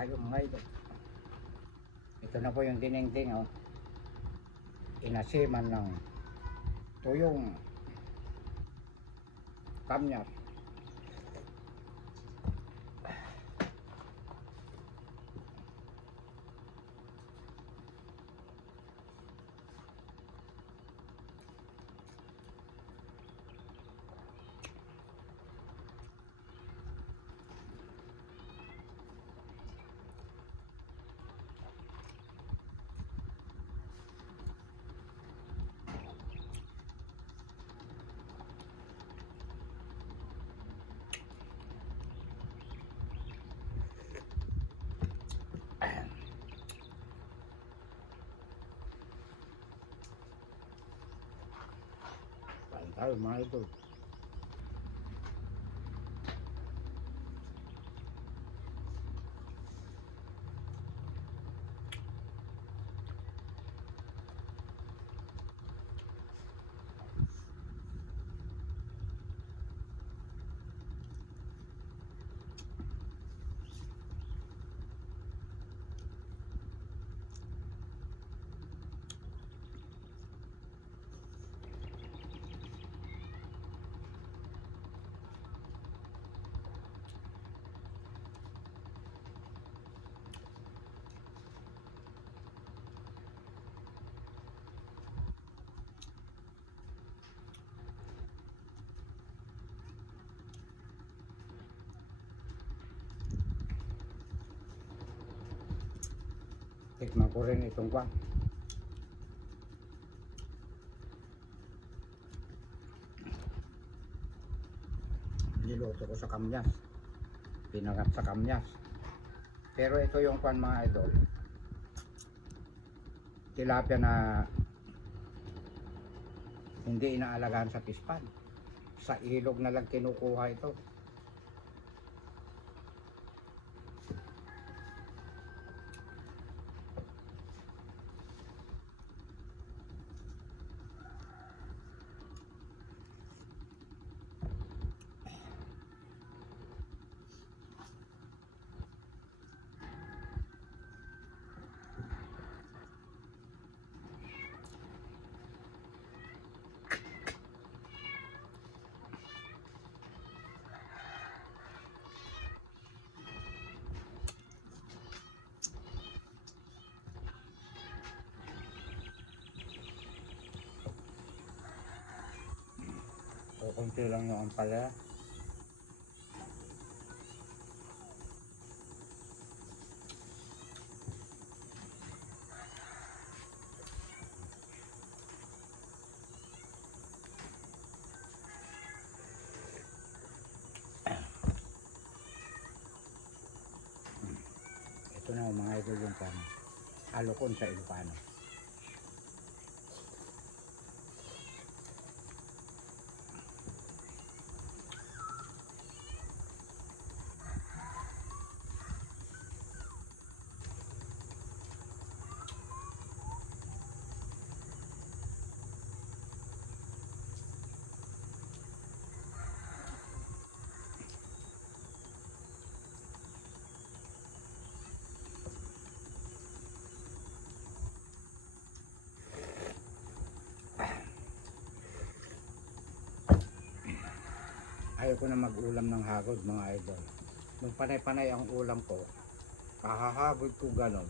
tayo mga idol. Ito na po yung dinding oh. Inasiman ng tuyong kamyat. Kain tayo mga idol. Tikman ko rin itong kwan. Niluto ko sa kamyas. Pinagat sa kamyas. Pero ito yung kwan mga idol. Tilapia na hindi inaalagaan sa pispan. Sa ilog na lang kinukuha ito. So, kunti lang yung ampalaya. Ito na mga idol yung alokon sa Ilocano. Ayaw ko na mag-ulam ng hagod mga idol. Nung panay-panay ang ulam ko, kahahagod ko ganon,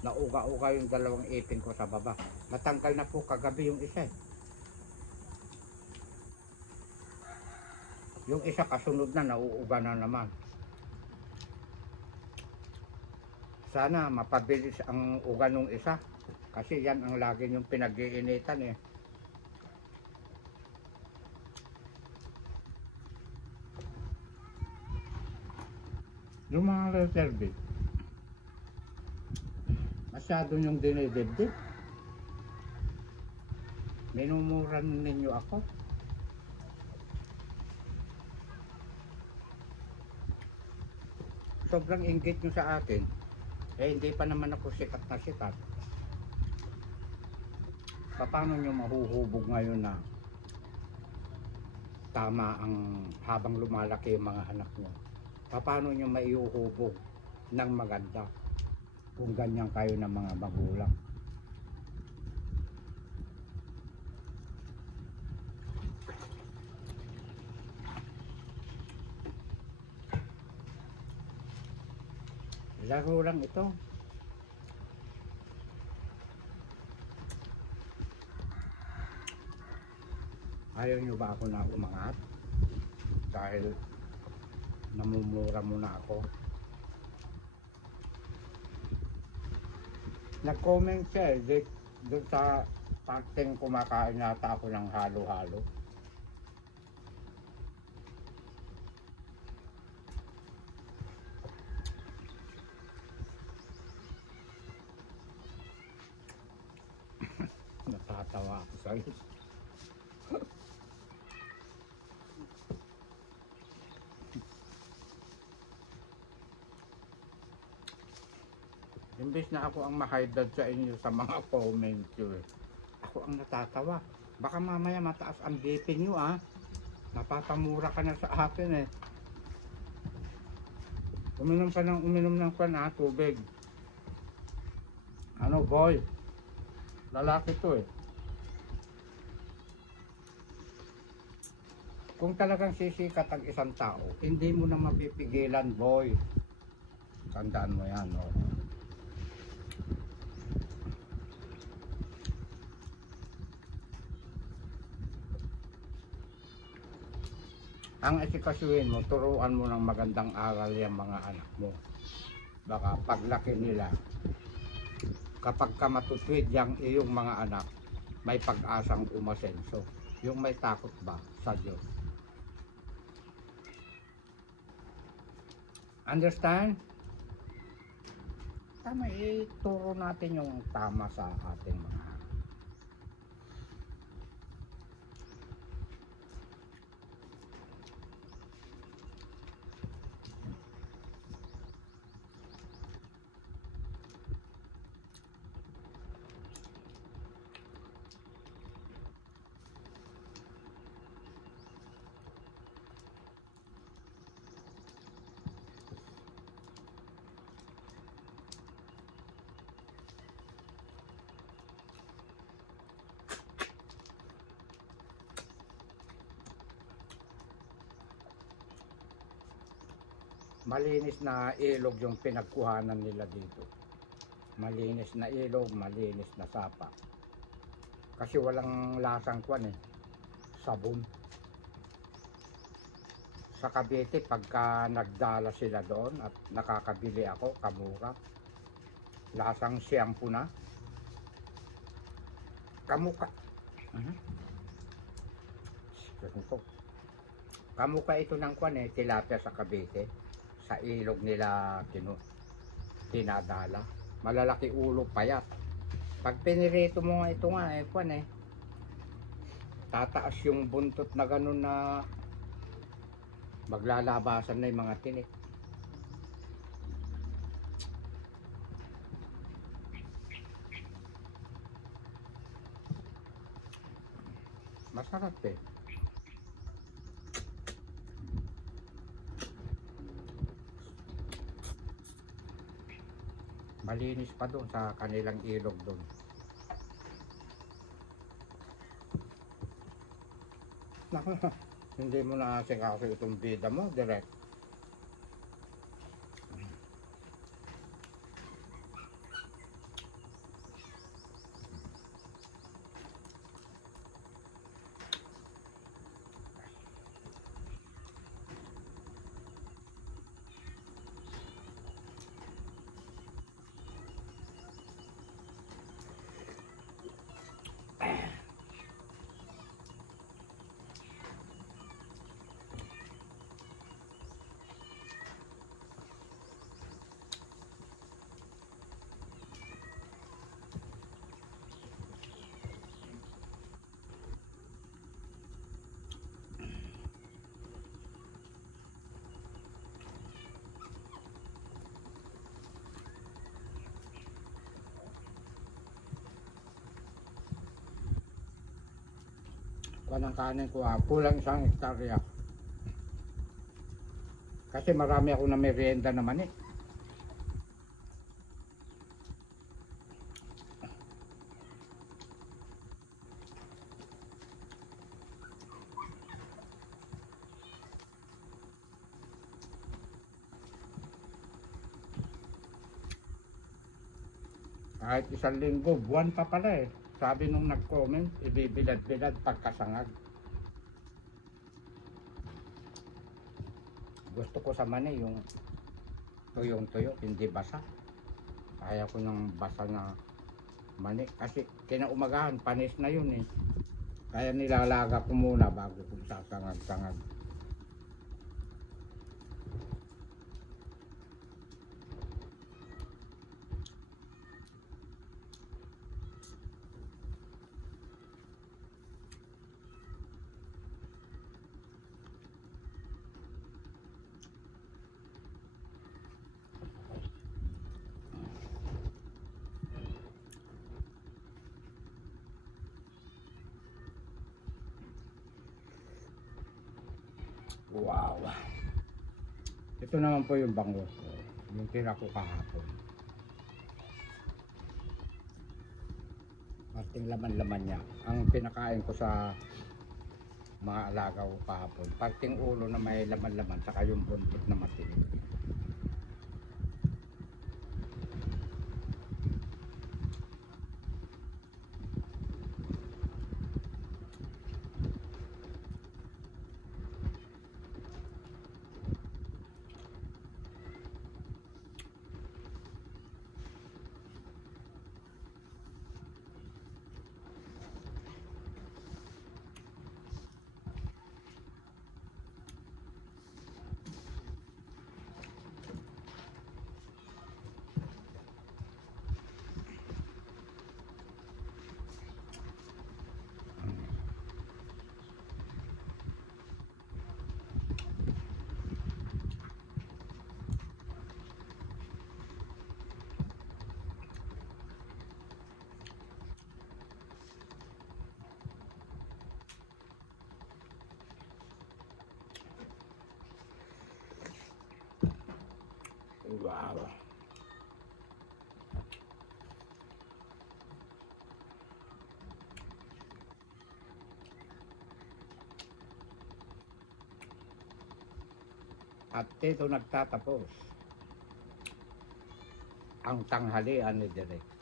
nauga-uga yung dalawang ipin ko sa baba. Natanggal na po kagabi yung isa. Yung isa kasunod na nauuga na naman. Sana mapabilis ang uga nung isa. Kasi yan ang lagi yung pinag-iinitan eh. Yung mga reserve, masyado yung dinidibdib. Minumuran ninyo ako. Sobrang inggit nyo sa akin. Eh hindi pa naman ako sikat na sikat. Paano nyo mahuhubog ngayon na tama ang habang lumalaki yung mga anak nyo? Paano nyo maiuhubog ng maganda kung ganyan kayo ng mga magulang. Laro lang ito. Ayaw nyo ba ako na umangat? Dahil namumura muna ako. Nag-comment siya doon sa parteng kumakain nata ako ng halo-halo. Natatawa ako sa'yo. Imbes na ako ang ma-hide sa inyo sa mga comments nyo, ako ang natatawa. Baka mamaya mataas ang BP nyo napapamura ka na sa akin Uminom ka ng uminom ng tubig. Ano boy? Lalaki to Kung talagang sisikat ang isang tao, hindi mo na mapipigilan boy. Tandaan mo yan Ang asikasuhin mo, turuan mo ng magandang aral yung mga anak mo. Baka paglaki nila, kapag ka matutwid yung iyong mga anak, may pag-asang umasenso. Yung may takot ba sa Diyos. Understand? Tama, ituro natin yung tama sa ating mga malinis na ilog yung pinagkuhanan nila dito. Malinis na ilog, malinis na sapa. Kasi walang lasang sabon. Sa Cavite, pagka nagdala sila doon at nakakabili ako, kamura. Lasang shampoo na. Kamuka. Kamuka ito ng tilapia sa Cavite. Sa ilog nila dinadala. Malalaki ulo payat. Pag pinirito mo ito tataas yung buntot na ganun na maglalabasan na yung mga tinik. Masarap Malinis pa doon sa kanilang ilog doon. Naku, hindi mo na asikaso itong bida mo, direct. Ng kanin ko kulang 1 hektarya. Kasi marami ako na merienda naman Kahit 1 linggo, buwan pa pala eh. Sabi nung nag-comment, ibibilad-bilad pagkasangag. Gusto ko sa mani yung tuyong-tuyo, hindi basa. Kaya ko ng basa na mani. Kasi kinaumagahan, panis na yun eh. Kaya nilalaga ko muna bago ko sasangag-sangag. Wow! Ito naman po yung bangus ko. Yung tira ko kahapon. Parting laman-laman niya. Ang pinakain ko sa mga alaga ko kahapon. Parting ulo na may laman-laman. Saka yung buntot na matinig. Wow! At dito nagtatapos ang tanghalian ni Direk.